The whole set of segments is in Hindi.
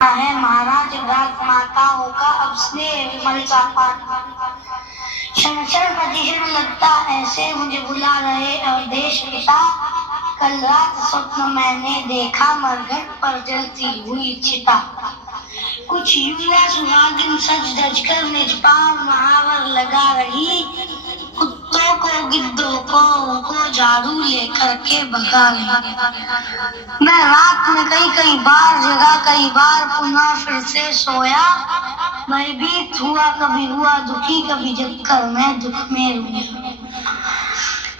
है महाराज व्रत माताओं का अब स्नेह विमल सा पान। क्षण क्षण प्रतिक्षण लगता ऐसे मुझे बुला रहे और देश पिता। कल रात स्वप्न मैंने देखा मरघट पर जलती हुई चिता। कुछ युवा सुहागिन सज धज कर निज पांव महावर लगा रही। कुत्तों को गिद्धों को झाड़ू लेकर के भगा रही। मैं रात में कई बार जगा, कई बार पुनः फिर से सोया। भयभीत हुआ, कभी हुआ दुखी, कभी जगकर मैं दुख में रोया।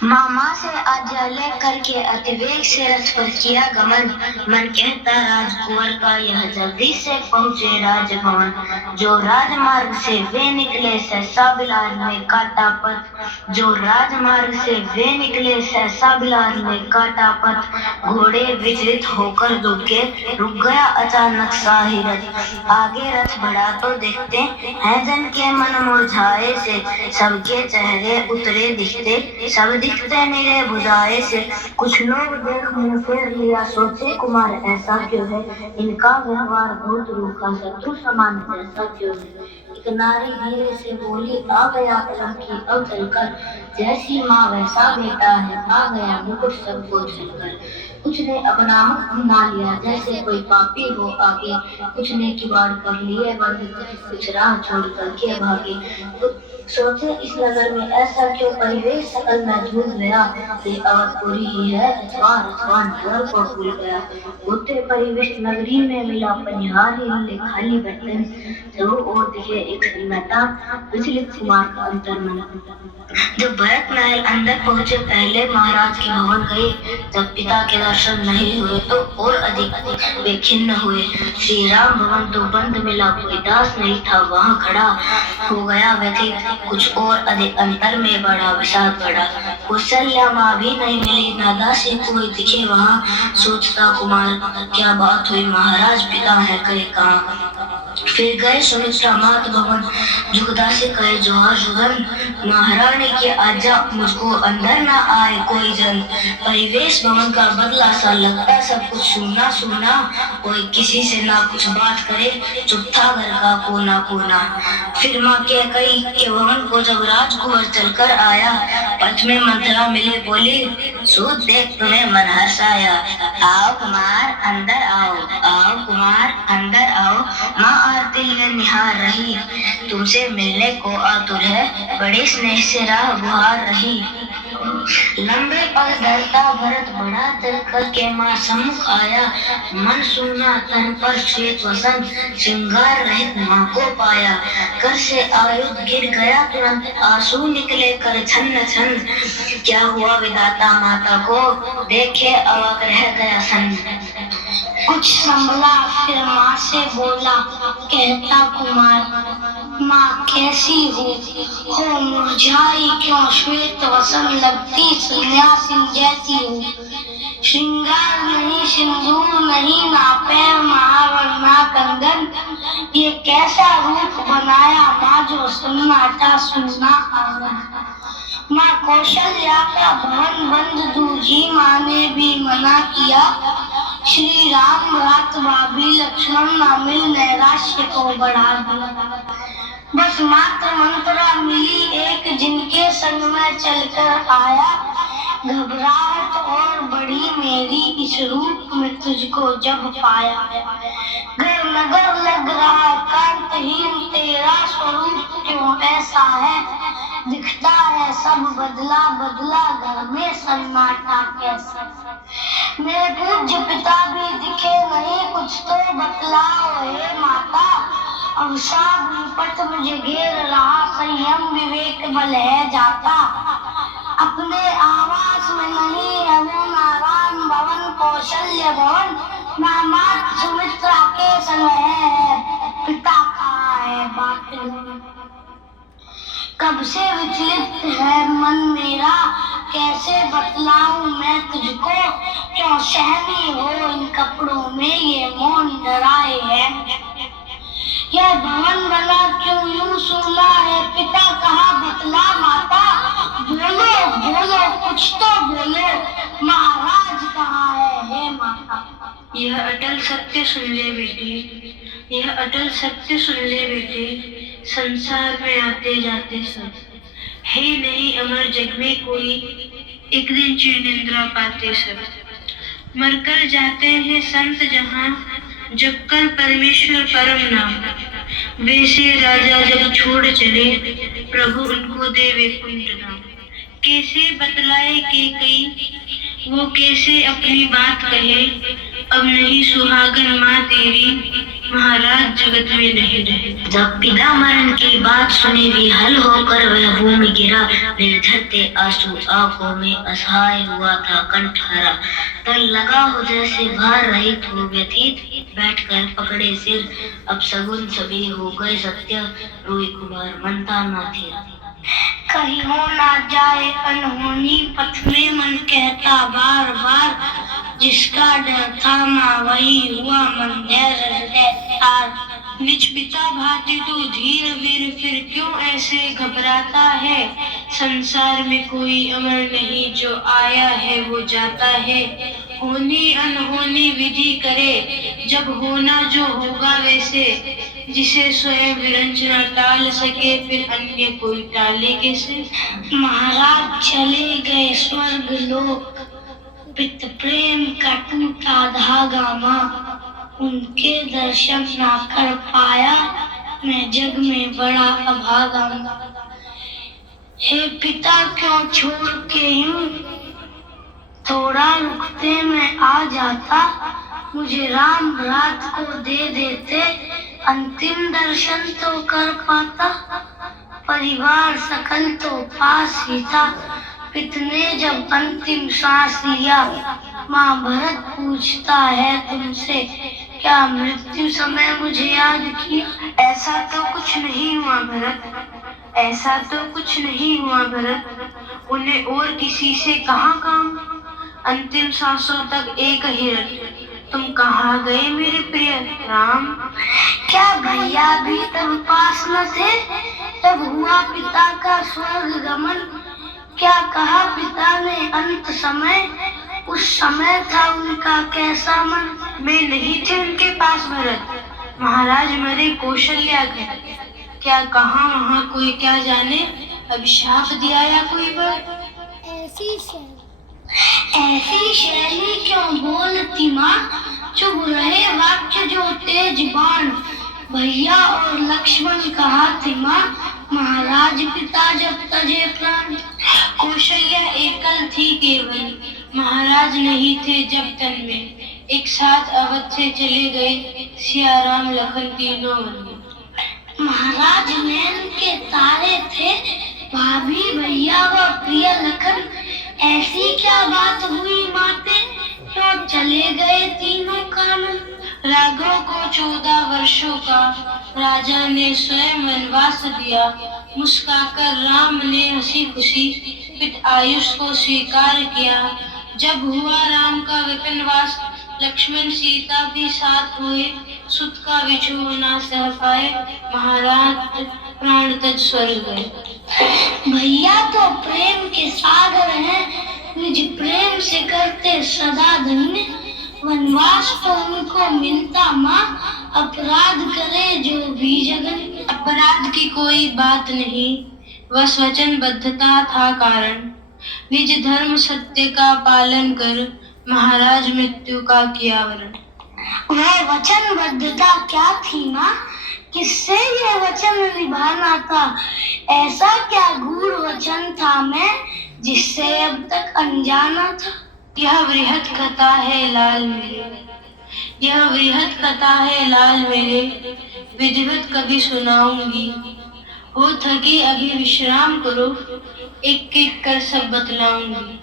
मामा से आज्ञा लेकर के अतिवेग से रथ पर किया गमन। मन कहता राजकुंवर का यह जल्दी से पहुँचे राजभवन। जो राजमार्ग से वे निकले सहसा बिलार में काटा पथ। जो राजमार्ग से वे निकले सहसा बिलार में काटा पथ। घोड़े विचलित होकर रुके, रुक गया अचानक सा ही रथ। आगे रथ बढ़ा तो देखते हैं जन के मन मुरझाए से। सबके चेहरे उतरे दिखते, सब दिखते निरे बुझाए से। कुछ लोग देख मुंह फेर लिया, सोचे कुमार ऐसा क्यों है। इनका व्यवहार बहुत रूखा, शत्रु समान जैसा क्यों है। एक नारी धीरे से बोली, आ गया कलम की अब चलकर। जैसी माँ वैसा बेटा है, आ गया मुकुट सबको झलकर। कुछ ने अपना मुख घुमा लिया जैसे कोई पापी हो आगे। कुछ ने किवाड़ कर लिए बंद, कुछ राह छोड़ करके भागे। सोचे इस नगर में ऐसा क्यों परिवेश, सकल में झूल गया। ये अवधपुरी ही है अथवा नगर को भूल गया। होते परिवेश नगरी में मिला पनिहारी, मिले खाली बर्तन। चारों ओर दिखे एक सन्नाटा, विचलित कुमार का अंतर्मन। जब भरत महल अंदर पहुंचे पहले महाराज के भवन गए। जब पिता के दर्शन नहीं हुए तो और अधिक वे खिन्न हुए। श्री राम भवन तो बंद मिला, कोई दास नहीं था वहां खड़ा। हो गया व्यथित, कुछ और अधिक अंतर में बड़ा विषाद बढ़ा। कौशल्या माँ भी नहीं मिली, ना दासी कोई दिखे वहां। सोचता कुमार क्या बात हुई, महाराज पिता है गए कहाँ। फिर गए सुमित्रा मात भवन, जुगदा से कहे जोहार जुगन। महारानी की आज्ञा मुझको अंदर ना आए कोई जन। परिवेश भवन का बदला सा लगता, सब कुछ सूना सूना। कोई किसी से ना कुछ बात करे, चुप था घर का कोना कोना। फिर माँ के कई के भवन को जब राजकुंवर चलकर आया। पथ में मंथरा मिले बोली, सूत देख तुम्हें मन हर्ष आया। आओ कुमार अंदर आओ, आओ कुमार अंदर आओ। माँ आरती लिए निहार रही, तुमसे मिलने को आतुर है। बड़े स्नेह से राह गुहार रही। लंबे पग धरता भरत बढ़ा चल करके माँ सम्मुख आया। मन सूना तन पर श्वेत वसन, श्रृंगार रहित माँ को पाया। कर से आयुध गिर गया तुरंत, आंसू निकले कर छन्न छन्न। क्या हुआ विधाता माता को, देखे अवाक रह गया सन्न। कुछ संभला फिर माँ से बोला, कहता कुमार माँ कैसी हो मुरझाई क्यों। श्वेत वसन लगती सन्यासिन जैसी हो। श्रृंगार नहीं सिंदूर नहीं, ना पैर महावर ना कंगन। ये कैसा रूप बनाया माँ, जो सन्नाटा सूना आंगन। माँ कौशल्या का भवन बंद दूजी, माँ ने भी मना किया। श्री राम भ्रात भाभी लक्ष्मण ना मिल, नैराश्य को बढ़ा दिया। बस मात्र मंत्रा मिली एक, जिनके संग में चलकर आया। घबराहट और बढ़ी मेरी इस रूप में तुझको जब पाया। घर नगर लग रहा कांतहीन, तेरा स्वरूप क्यों ऐसा है। दिखता है सब बदला बदला, घर में सन्नाटा कैसा। मेरे पूज्य पिता भी दिखे नहीं, कुछ तो बतलाओ हे माता। अवसाद विपट मुझे घेर रहा, संयम विवेक बल है जाता। अपने आवास में नहीं है वो नारायण भवन, कौशल्य भवन। ना मात सुमित्रा के संग है, पिता कहाँ है बात। कब से विचलित है मन मेरा, कैसे बतलाऊं मैं तुझको। क्यों सहमी हो इन कपड़ों में, ये मौन डराए है। यह भवन बना क्यों यूं सूना है, पिता कहाँ बतला माता। बोलो बोलो कुछ तो बोलो, महाराज कहाँ है माता। यह अटल सत्य सुन ले बेटी, यह अटल सत्य सुन ले बेटे, संसार में आते जाते सब है नहीं अमर जग में कोई, एक दिन चिर निद्रा पाते सब। मरकर जाते हैं संत जहां, जब कर परमेश्वर परम नाम। वैसे राजा जब छोड़ चले, प्रभु उनको दे वैकुंठ धाम। कैसे बतलाए के कई, वो कैसे अपनी बात कहे, अब नहीं सुहागन माँ तेरी, महाराज जगत में नहीं रहे। जब पिता मरण की बात सुनी विहल होकर वह भूमि गिरा, निर्झरते आंसू आंखों में असहाय हुआ था कंठ हरा। तल लगा हो जैसे भार रहित हो व्यथित, बैठकर पकड़े सिर अब सगुन सभी हो गए सत्य, रोई कुमार मनता ना थी। कहीं हो ना जाए अनहोनी, पथ में मन कहता बार बार, जिसका डर था माँ वही हुआ मन धैर्य हृदय तार। निज पिता भांति तो धीर वीर फिर क्यों ऐसे घबराता है, संसार में कोई अमर नहीं, जो आया है वो जाता है। होनी अनहोनी विधि करे, जब होना जो होगा वैसे, जिसे स्वयं विरंच न टाल सके, फिर अन्य कोई टाले कैसे। महाराज चले गए स्वर्ग लोक, पित प्रेम का टूटा धागा माँ, उनके दर्शन ना कर पाया, मैं जग में बड़ा अभागा। हे पिता क्यों छोड़ के यूं, थोड़ा रुकते मैं आ जाता, मुझे राम रात को दे देते, अंतिम दर्शन तो कर पाता। परिवार सकल तो पास ही था, पिता ने जब अंतिम सांस लिया, माँ भरत पूछता है तुमसे, क्या मृत्यु समय मुझे याद किया। ऐसा तो कुछ नहीं हुआ भरत, ऐसा तो कुछ नहीं हुआ भरत, उन्हें और किसी से कहाँ काम, अंतिम सांसों तक एक ही रट, तुम कहाँ गए मेरे प्रिय राम। क्या भैया भी तब पास न थे, तब हुआ पिता का स्वर्ग गमन। क्या कहा पिता ने अंत समय, उस समय था उनका कैसा मन। मैं नहीं थे उनके पास भरत, महाराज मरे कौशल्या घर, क्या कहाँ वहाँ कोई क्या जाने, अभिशाप दिया या कोई बर। ऐसी शैली क्यों बोलती माँ, चुप रहे वाक्य जो तेज बाण। भैया और लक्ष्मण कहा थी माँ, महाराज पिता जब तजे प्राण। कौशल्या एकल थी केवल, महाराज नहीं थे जब तन में, एक साथ अवध से चले गए सिया राम लखन तीनों वन में। महाराज नैन के तारे थे, भाभी भैया व प्रिय लखन, ऐसी क्या बात हुई माते, क्यों चले गए तीनों कानन। राघव को 14 वर्षों का राजा ने स्वयं वनवास दिया, मुस्काकर राम ने हंसी खुशी पित आयुष को स्वीकार किया। जब हुआ राम का विपिनवास, लक्ष्मण सीता भी साथ हुए, सुत का विछोह ना सह पाए, महाराज प्राण तज स्वर्ग गए। भैया तो प्रेम के सागर हैं, निज प्रेम से करते सदा धन्य, वनवास तो उनको मिलता माँ, अपराध करे जो भी जगन। अपराध की कोई बात नहीं, बस वचनबद्धता था कारण, निज धर्म सत्य का पालन कर, महाराज मृत्यु का किया वरण। वह वचनबद्धता क्या थी माँ, किससे यह वचन निभाना था, ऐसा क्या गूढ़ वचन था मैं, जिससे अब तक अनजाना था। यह वृहत कथा है लाल मेरे, यह वृहत कथा है लाल मेरे, विधिवत कभी सुनाऊंगी। हो थके अभी विश्राम करो, एक एक कर सब बतलाऊंगी।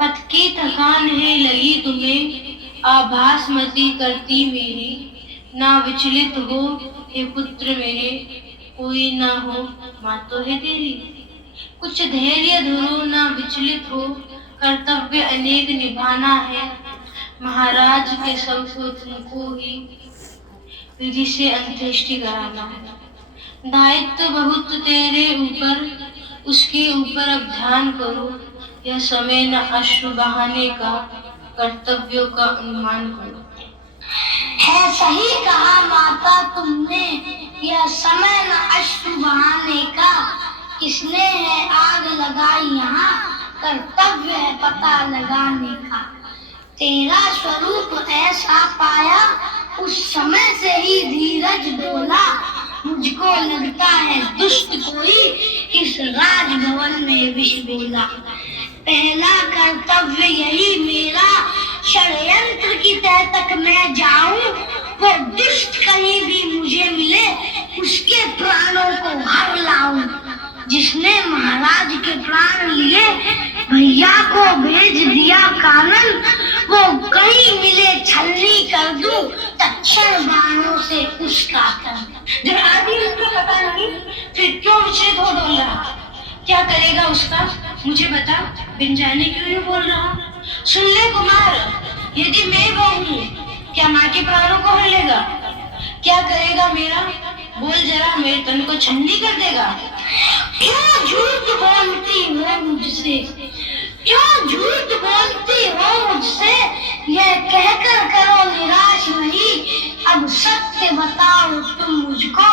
पथ की थकान है लगी तुम्हें, आभास मती करती मेरी, ना विचलित हो हे पुत्र मेरे, कोई ना हो माँ तो है तेरी। कुछ धैर्य धरो ना विचलित हो, कर्तव्य अनेक निभाना है, महाराज के सबको तुमको ही विधि से अंत्येष्टि कराना है। दायित्व बहुत तेरे ऊपर, उसके ऊपर अब ध्यान करो, यह समय न अश्रु बहाने का, कर्तव्यों का अनुमान करो। है सही कहा माता यह समय न अश्रु बहाने का, किसने है आग लगाई यहाँ, कर्तव्य है पता लगाने का। तेरा स्वरूप ऐसा पाया, उस समय से ही धीरज डोला, मुझको लगता है दुष्ट कोई इस राजभवन में विष बोला। पहला कर्तव्य यही मेरा, षड्यंत्र की तह तक मैं जाऊं, वो दुष्ट कहीं भी मुझे मिले, उसके प्राणों को घर लाऊं। जिसने महाराज के प्राण लिए, भैया को भेज दिया कानन, वो कहीं मिले छलनी कर दूं, तक्षण बाणों से उसका कर। जब आदि उसका पता नहीं, फिर क्यों मुझे धो डोल रहा? क्या करेगा उसका मुझे बता, बिन जाने क्यों नहीं बोल रहा? सुन ले कुमार, यदि मैं वो हूँ, क्या माँ के प्राणों को हर लेगा? क्या करेगा मेरा? बोल जरा, मेरे तन को छन्नी कर देगा। क्यों झूठ बोलती हो मुझसे, क्यों झूठ बोलती हो मुझसे, यह कहकर करो निराश नहीं, अब सत्य बताओ तुम मुझको,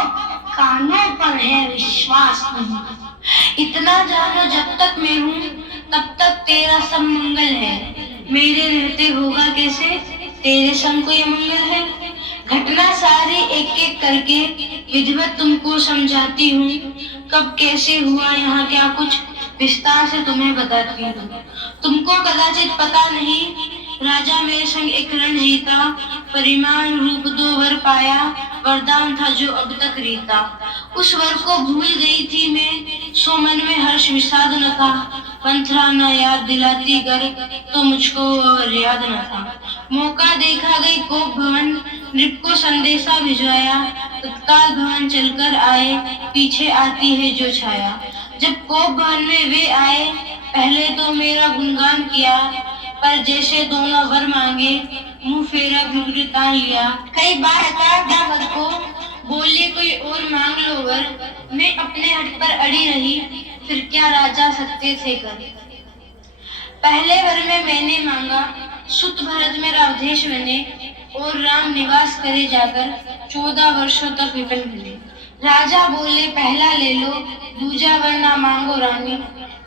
कानों पर है विश्वास नहीं। इतना जानो, जब तक मैं हूँ तब तक तेरा सब मंगल है, मेरे रहते होगा कैसे तेरे संग कोई मंगल है। घटना सारी एक एक करके विधिवत तुमको समझाती हूँ, कब कैसे हुआ यहाँ क्या कुछ विस्तार से तुम्हें बताती हूँ। तुमको कदाचित पता नहीं, राजा मेरे संग एक रण जीता, परिमाण रूप 2 वर पाया, वरदान था जो अब तक रीता। उस वर को भूल गई थी मैं, सो मन में हर्ष विषाद न था, पंथरा न याद दिलाती गर, तो मुझको और याद न था। मौका देखा गई कोप भवन, नृप को संदेशा भिजवाया, तत्काल भवन चलकर आए, पीछे आती है जो छाया। जब कोप भवन में वे आए, पहले तो मेरा गुणगान किया, पर जैसे दोनों वर मांगे, मुंह फेरा घुंघरू तान लिया। कई बार हकार दिया वर को, बोले कोई और मांग लो वर, मैं अपने हट पर अड़ी रही, फिर क्या राजा सकते थे कर। पहले वर में मैंने मांगा, सुत भरत मेरा अवधेश बने, और राम निवास करे जाकर, 14 वर्षों तक विपिन बने। राजा बोले पहला ले लो, दूजा वर ना मांगो रानी,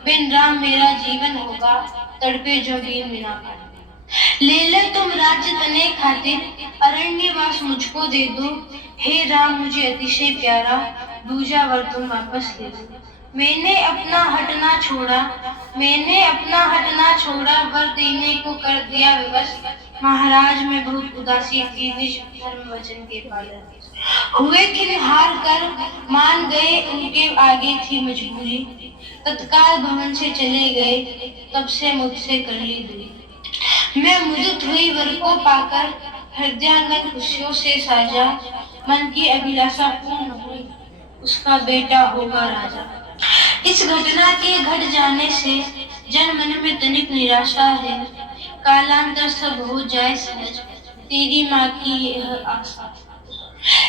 बिन राम मेरा जीवन होगा, तड़पे जो बीन बिना पानी। ले ले तुम राज्य तने खातिर, अरण्यवास मुझको दे दो, हे राम मुझे अतिशय प्यारा, दूजा वर तुम वापस ले लो। मैंने अपना हटना छोड़ा, मैंने अपना हटना छोड़ा, वर देने को कर दिया विवश, महाराज में बहुत उदासी थी, निज धर्म वचन के पालन हुए कि हार कर मान गए, उनके आगे थी मजबूरी, तत्काल भवन से चले गए, तब से मुझसे कर ली दूरी। मैं मुदित हुई वर को पाकर, हृदयांगन खुशियों से साजा, मन की अभिलाषा पूर्ण हुई, उसका बेटा होगा राजा। इस घटना के घट जाने से जन मन में तनिक निराशा है, कालांतर सब हो जाए सहज, तेरी माँ की यह आशा।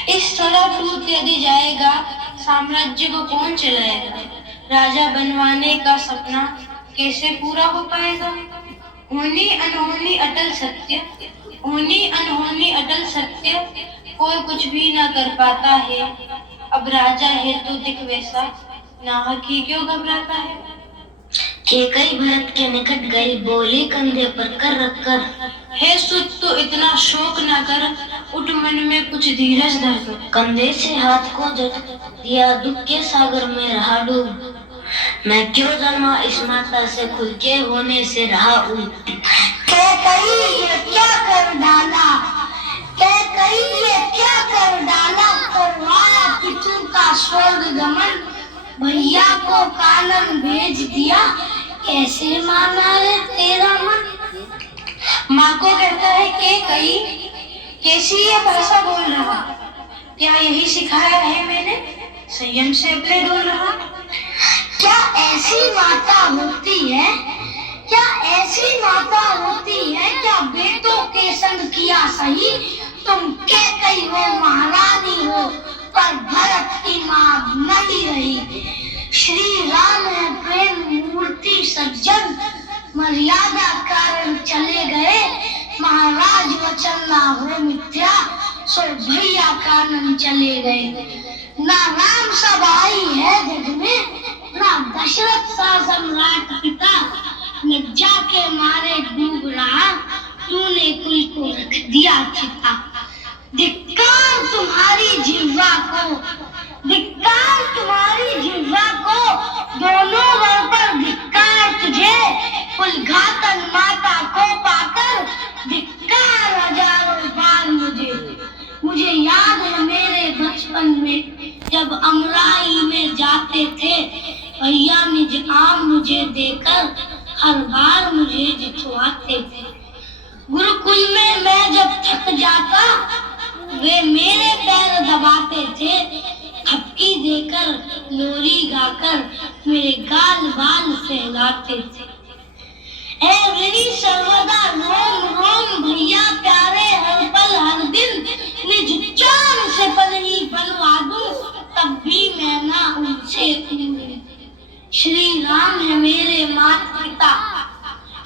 इस तरह टूट यदि जाएगा, साम्राज्य को कौन चलाएगा, राजा बनवाने का सपना कैसे पूरा हो पाएगा। होनी अनहोनी अटल सत्य, होनी अनहोनी अटल सत्य, कोई कुछ भी ना कर पाता है, अब राजा है तो दिख वैसा, नाहक ही क्यों घबराता है। केकई भरत के निकट गई, बोली कंधे पर कर रखकर, हे सुत तो इतना शोक न कर, उठ मन में कुछ धीरज धर कर। कंधे से हाथ को झटक दिया, दुख के सागर में रहा डूब, मैं क्यों जन्मा इस माता से, खुद के होने से रहा ऊब। कैकई ये क्या कर डाला, कैकई ये क्या कर डाला, करवाया पितु का स्वर्ग गमन, भैया को कानन भेज दिया, कैसे माना है तेरा मन। माँ को कहता है के कई, कैसी ये भाषा बोल रहा, क्या यही सिखाया है मैंने, संयम से अपने डोल रहा। क्या ऐसी माता होती है, क्या ऐसी माता होती है, क्या बेटों के संग किया सही, तुम कैकई हो महारानी हो, पर भरत की माँ नहीं रही। श्री राम है प्रेम मूर्ति सज्जन, मर्यादा कारण चले गए, महाराज वचन ना हो मिथ्या, सो भैया कानन चले गए। ना राम सभाई है जग में, ना दशरथ सा सम्राट पिता, लज्जा के मारे डूब रहा, तूने कुल को रख दिया चिता। धिक्कार तुम्हारी जिह्वा को, धिक्कार तुम्हारी जिह्वा को, दोनों वर पर धिक्कार तुझे, कुलघातन माता को पाकर धिक्कार हजारों बार मुझे। मुझे याद है मेरे बचपन में जब अमराई में जाते थे, भैया निज आम मुझे देकर हर बार मुझे जितवाते थे। गुरुकुल में मैं जब थक जाता, वे मेरे पैर दबाते थे, थपकी देकर लोरी गाकर मेरे गाल बाल सहलाते थे। ऐ ऋणी सर्वदा रोम रोम भैया प्यारे, हर पल हर दिन निज चाम से पलनी बनवा दूं, तब भी मैं ना उनसे दूं। श्री राम है मेरे माता पिता,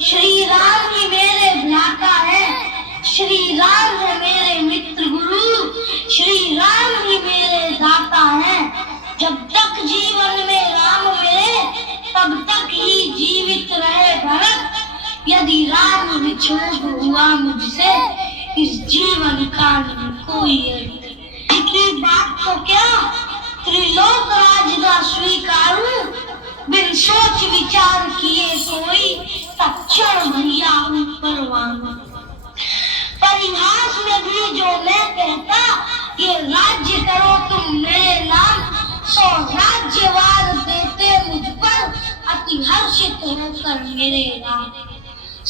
श्री राम ही मेरे भ्राता है, श्री राम है मेरे मित्र गुरु, श्री राम ही मेरे दाता है। जब तक जीवन में राम मिले, तब तक ही जीवित रहे भरत। यदि राम विछोह हुआ मुझसे, इस जीवन का नहीं कोई अर्थ। की बात तो क्या त्रिलोक राज का स्वीकारूं, बिन सोच विचार किए कोई तक्षण भैया ऊपर वांगू। परिहास में भी जो मैं कहता, ये राज्य करो तुम मेरे नाम, सो राज्यवाद देते मुझ पर अति हर्षित होकर मेरे राम।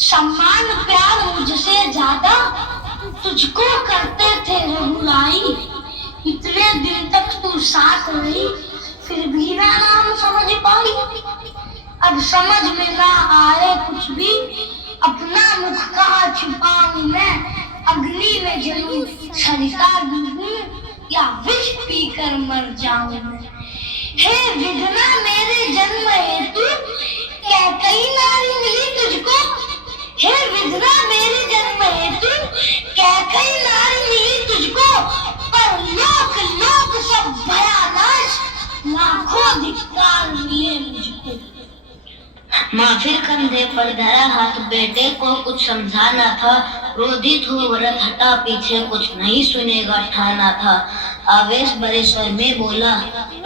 सम्मान प्यार मुझसे ज्यादा तुझको करते थे रघुराई, इतने दिन तक तू साथ रही, फिर भी ना नाम समझ पाई। अब समझ में ना आए कुछ भी, अपना मुख कहाँ छिपाऊं मैं, अग्नि में जलूं सरिता डूबूं, या विष पीकर मर जाऊं मैं। हे विधना मेरे जन्म हेतु, कैकई नारी मिली तुझको, हे विधना मेरे जन्म हेतु, कैकई नारी मिली तुझको, पर लोक लोक सब भयानाश, लाखों धिक्कार मिले मुझको। माँ फिर कंधे पर धरा हाथ, बेटे को कुछ समझाना था, क्रोधित हो व्रत हटा पीछे, कुछ नहीं सुनेगा ठाना था। आवेश भरे स्वर में बोला,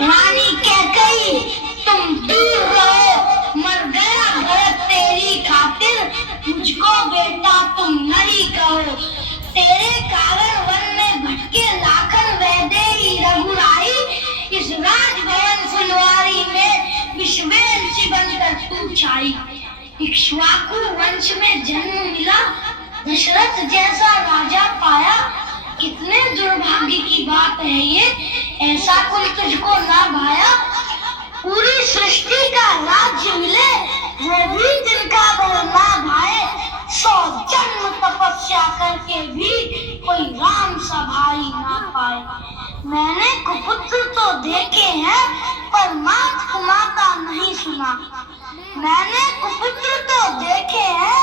रानी कैकई तुम दूर रहो, मर गया भरत तेरी खातिर, मुझको बेटा तुम नहीं कहो। तेरे कारण वन में भटके लाखन वैदेही रघुराई, इस राजभवन फुलवारी में विश्वेश्वरी बनकर तू छाई। इक्ष्वाकु वंश में जन्म मिला, दशरथ जैसा राजा पाया, कितने दुर्भाग्य की बात है ये, ऐसा कुल तुझको ना भाया। पूरी सृष्टि का राज्य मिले, वो भी जिनका बल ना भाए, 100 जन्म तपस्या करके भी कोई राम सभाई ना पाए। मैंने कुपुत्र तो देखे हैं, पर मात कुमाता नहीं सुना। मैंने कुपुत्र तो देखे हैं,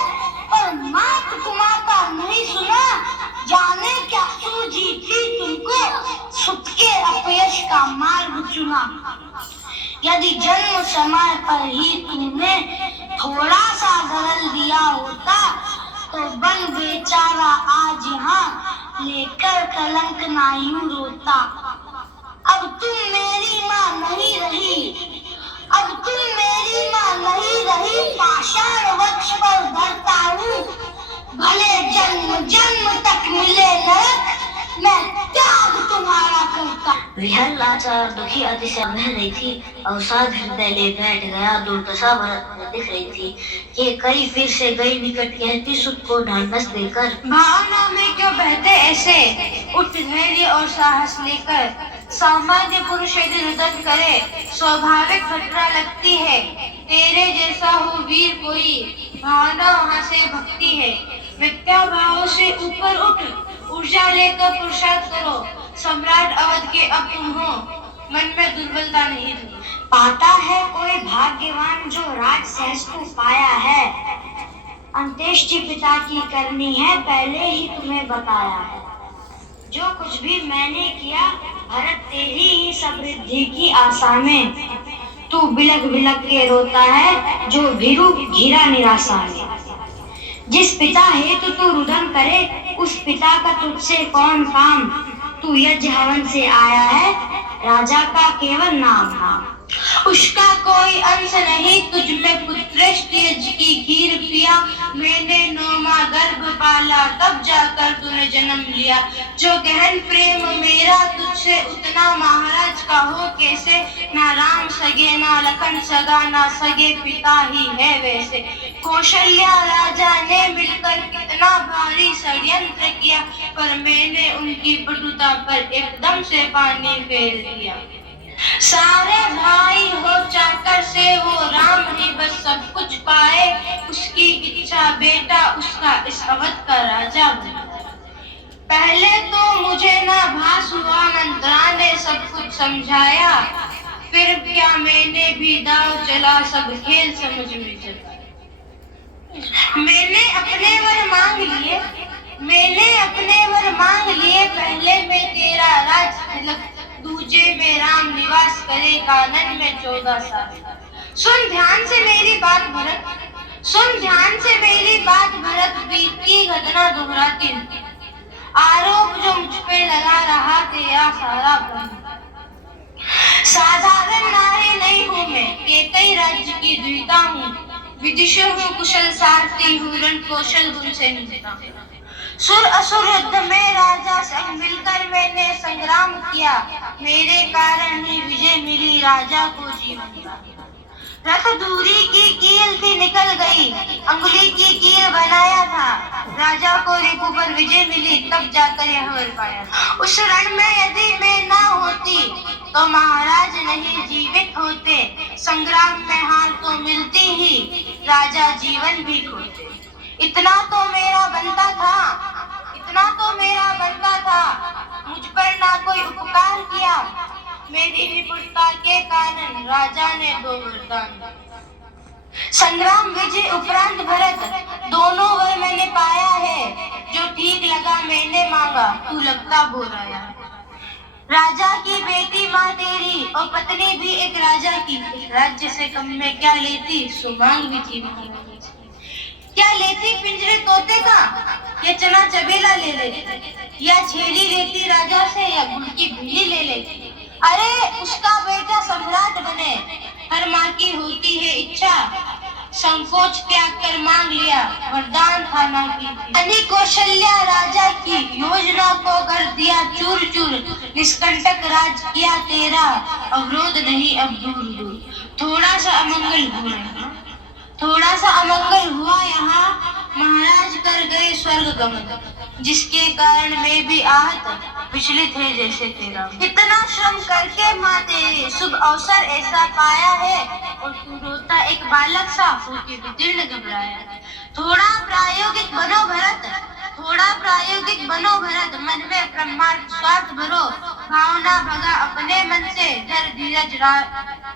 पर मात कुमाता नहीं सुना। जाने क्या सूझी थी तुमको, सुत के अपयश का मार्ग चुना। यदि जन्म समय पर ही तुमने थोड़ा सा गरल दिया होता, तो बन बेचारा आज यहाँ लेकर कलंक ना यूं रोता। अब तुम मेरी माँ नहीं रही, अब तुम मेरी माँ नहीं रही, पाषाण वक्ष पर धरता हूँ, भले जन्म जन्म तक मिले नरक, मैं त्याग तुम्हारा करता। विहल लाचार दुखी अतिशय बह रही थी, अवसाद हृदय ले बैठ गया, दुर्दशा भरत में दिख रही थी। ये कई फिर से गई निकट कहती सुत को ढांढस देकर, भावना में क्यों बहते ऐसे, उठ धैर्य और साहस लेकर। सामान्य पुरुष यदि रुदन करे, स्वाभाविक घटना लगती है। तेरे जैसा हो वीर कोई, भावना वहाँ से भक्ति है। मिथ्या भाव से ऊपर उठ, ऊर्जा लेकर पुरुषार्थ करो। सम्राट अवध के अब तुम हो, मन में दुर्बलता नहीं तुम। पाता है कोई भाग्यवान जो राज सहस्त्र पाया है, अंत्येष्टि पिता की करनी है, पहले ही तुम्हें बताया है। जो कुछ भी मैंने किया भरत तेरी ही समृद्धि की आशा में, तू बिलख बिलख के रोता है जो भीरू घिरा निराशा में। जिस पिता हेतु तू रुदन करे उस पिता का तुझसे कौन काम, तू यज्ञ हवन से आया है राजा का केवल नाम नाम। उसका कोई अंश नहीं तुझ में पुत्रेष्ट यज्ञ की खीर पिया, मैंने 9 माह गर्भ पाला तब जाकर तूने जन्म लिया। जो गहन प्रेम मेरा तुझसे उतना महाराज का हो कैसे, ना राम सगे ना लखन सगा ना सगे पिता ही है वैसे। कौशल्या राजा ने मिलकर कितना भारी षड्यंत्र किया, पर मैंने उनकी पटुता पर एकदम से पानी फेर दिया। सारे भाई हो चाकर से वो राम ही बस सब कुछ पाए, उसकी इच्छा बेटा उसका इस अवध का राजा बने। पहले तो मुझे ना भास हुआ मंत्रा ने सब कुछ समझाया, फिर क्या मैंने भी दाव चला सब खेल समझ में चला। मैंने अपने वर मांग लिए पहले में तेरा राज तिलक, दूजे में राम निवास करे कानन में 14 साल। सुन ध्यान से मेरी बात भरत बीती घटना दोहराती, आरोप जो मुझ पे लगा रहा तेरा सारा भ्रम। साधारण नारी नहीं हूँ मैं, केकई राज्य की द्विता हूँ, विदिशा हूँ कुशल सारथी हूँ, रण कौशल गुण से निभता हूँ। सुर असुर युद्ध में राजा संग मिलकर मैंने संग्राम किया, मेरे कारण ही विजय मिली राजा को जीवन का। रथ दूरी की कील थी निकल गई, अंगुली की कील बनाया था, राजा को रिपु पर विजय मिली तब जाकर यह वर पाया। उस रण में यदि मैं ना होती तो महाराज नहीं जीवित होते, संग्राम में हार तो मिलती ही राजा जीवन भी खोते। इतना तो मेरा बनता था, मुझ पर ना कोई उपकार किया, मेरी निपुणता के कारण राजा ने 2 वरदान। संग्राम विजय उपरांत भरत दोनों वर मैंने पाया है, जो ठीक लगा मैंने मांगा तू लगता बोराया। राजा की बेटी माँ तेरी और पत्नी भी एक राजा की, राज्य से कम में क्या लेती सो मांग भी थी। क्या लेती पिंजरे तोते का, या चना चबेला ले लेती, या छेड़ी लेती राजा से या गुड़ की बिल्ली ले लेती। अरे उसका बेटा सम्राट बने हर माँ की होती है इच्छा, संकोच त्याग कर मांग लिया वरदान था ना की। अनि कौशल्या राजा की योजना को कर दिया चूर चूर, निष्कंटक राज किया तेरा अवरोध नहीं अब दूर दूर। थोड़ा सा अमंगल हुआ यहाँ, महाराज कर गए स्वर्ग गमन, जिसके कारण मैं भी आहत विचलित है जैसे तेरा। इतना श्रम करके माँ तेरे शुभ अवसर ऐसा पाया है, और तू रोता एक बालक सा होके विदीर्ण घबराया। थोड़ा प्रायोगिक बनो भरत, मन में ब्रह्मांड स्वार्थ भरो, भावना भगा अपने मन से, धर धीरज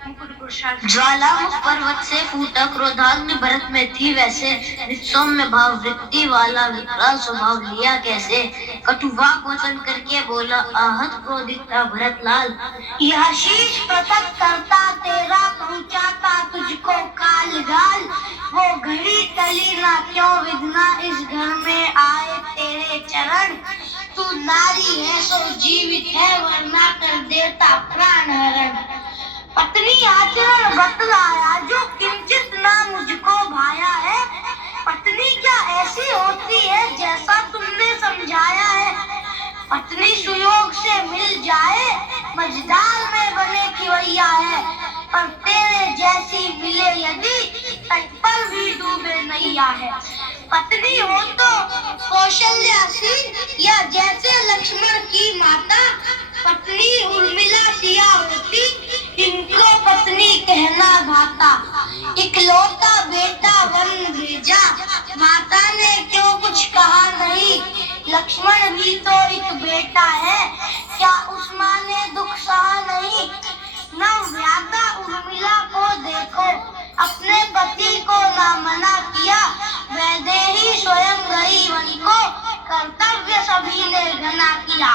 मुकुट पुरुषार्थ। ज्वालामुख पर्वत से फूटा क्रोधाग्नि भरत में थी वैसे, सौम्य भाव वृत्ति वाला विकराल स्वभाव लिया कैसे। कटुवाक वचन करके बोला आहत क्रोधित था भरत लाल, यह शीश पृथक करता तेरा पहुंचाता तुझको काल गाल। वो घड़ी टली ना क्यों विघ्ना इस घर में आए तेरे चरण, तू नारी है सो जीवित है वरना कर देता प्राण हरण। पत्नी आचरण बतलाया जो किंचित ना मुझको भाया है, पत्नी क्या ऐसी होती है जैसा तुमने समझाया है। पत्नी सुयोग से मिल जाए मझधार में बने खिवैया है, पर तेरे जैसी मिले यदि तट पर भी डूबे नैया है। पत्नी हो तो कौशल्या सी या जैसे लक्ष्मण की माता, पत्नी उर्मिला सिया होती इनको पत्नी कहना भाता। इकलौता बेटा वन भेजा माता ने क्यों कुछ कहा नहीं, लक्ष्मण भी तो एक बेटा है क्या उस माँ ने दुख सहा नहीं। नवव्याता उर्मिला को देखो अपने पति को ना मना किया, वैदेही स्वयं गई वन को कर्तव्य सभी ने घना किया।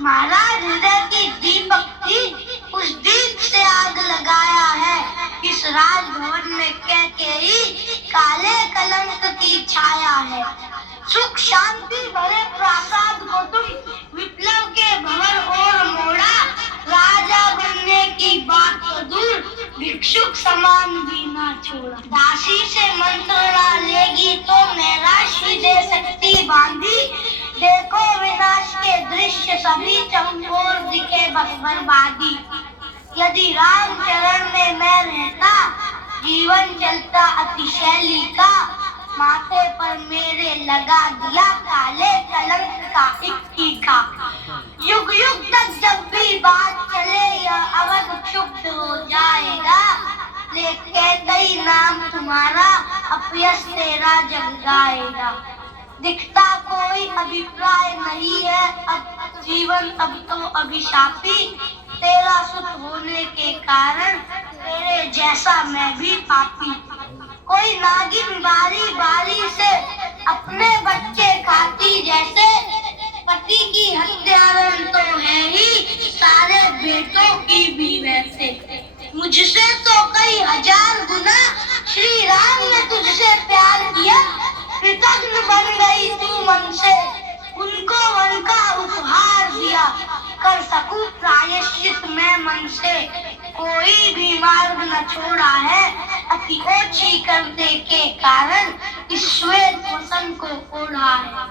महाराज हृदय की दीपक थी, उस दीप से आग लगाया है। इस राजभवन में कैकेयी काले कलंक की छाया है। सुख शांति भरे प्रासाद को तुम विप्लव के भंवर और मोड़ा। राजा बनने की बात तो दूर, भिक्षुक समान भी ना छोड़ा। दासी से मंत्रणा लेगी तो नैराश्य दे सकती बांधी। देखो विनाश के दृश्य सभी चमकोर दिखे बस बर्बादी। यदि राम चरण में मैं रहता, जीवन चलता अतिशैली का। माथे पर मेरे लगा दिया काले कलंक का एक टीका। युग युग तक जब भी बात चले यह अवध क्षुब्ध हो जाएगा। लेकिन कई नाम तुम्हारा अपयश तेरा जग गाएगा। दिखता कोई अभिप्राय नहीं है अब जीवन अब तो अभिशापी। तेरा सुत होने के कारण तेरे जैसा मैं भी पापी। कोई नागिन बारी बारी से अपने बच्चे खाती जैसे। पति की हत्यारण तो है ही, सारे बेटों की भी वैसे। मुझसे तो कई हजार गुना श्री राम ने तुझसे प्यार किया। कृतज्ञ बन गई तू मन से, उनको वन का उपहार दिया। कर सकूं प्रायश्चित मैं मन से, कोई भी मार्ग न छोड़ा है। अति ओछी करने के कारण इस श्वेत वसन को ओढ़ा है।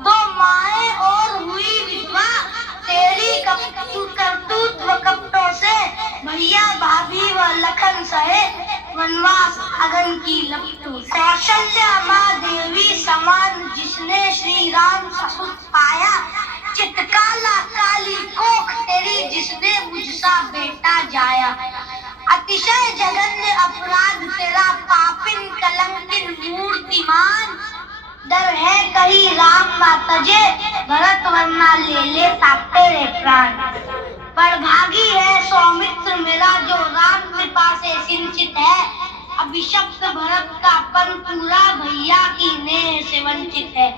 दो माए और हुई विधवा, तेरी करतूत व कपटों से। भैया भाभी व लखन सहे वनवास अगन की लपटों से। कौशल्या माँ देवी समान जिसने श्री राम ससुत पाया। चितकाला काली कोख तेरी जिसने मुझसा बेटा जाया। अतिशय जघन्य अपराध तेरा पापिन कलंकिन मूर्तिमान। डर है कहीं राम ना तजे, भरत वरना ले तेरे प्राण। बड़भागी है सौमित्र मेरा जो राम कृपा से सिंचित है। अभिशप्त भरत का पन पूरा भैया की नेह से वंचित है।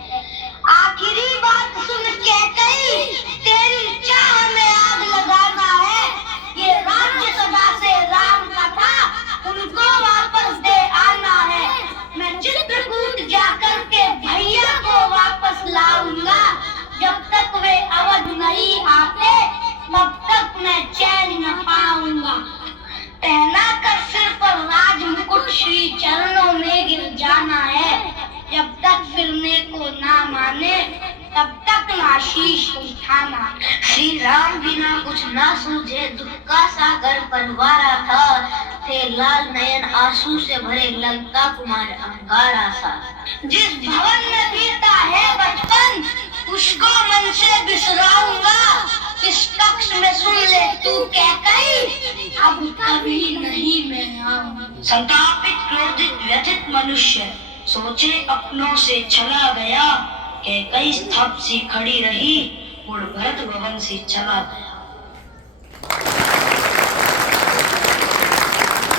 आखिरी बात सुन कैकेयी, तेरी चाह में आग लगाना है। ये राज्य सदा से राम का था, उनको वापस दे आना है। मैं चित्रकूट जाकर के भैया को वापस लाऊंगा। जब तक वे अवध नहीं आते तब तक मैं चैन न पाऊंगा। पहना कर सिर पर राज मुकुट श्री चरणों में गिर जाना है। जब तक फिरने को ना माने तब तक ना शीश उठाना। श्री राम बिना कुछ ना सूझे दुख का सागर परवारा था। थे लाल नयन आंसू से भरे लंका कुमार अंगारा सा। जिस भवन में बीता है बचपन उसको मन से बिसराऊंगा। इस कक्ष में सुन ले तू कैकेयी, अब कभी नहीं मैं आऊंगा। संतापित क्रोधित व्यथित मनुष्य सोचे अपनों से चला गया। कैकेयी स्तब्ध सी खड़ी रही, मुड़ भरत भवन से चला गया।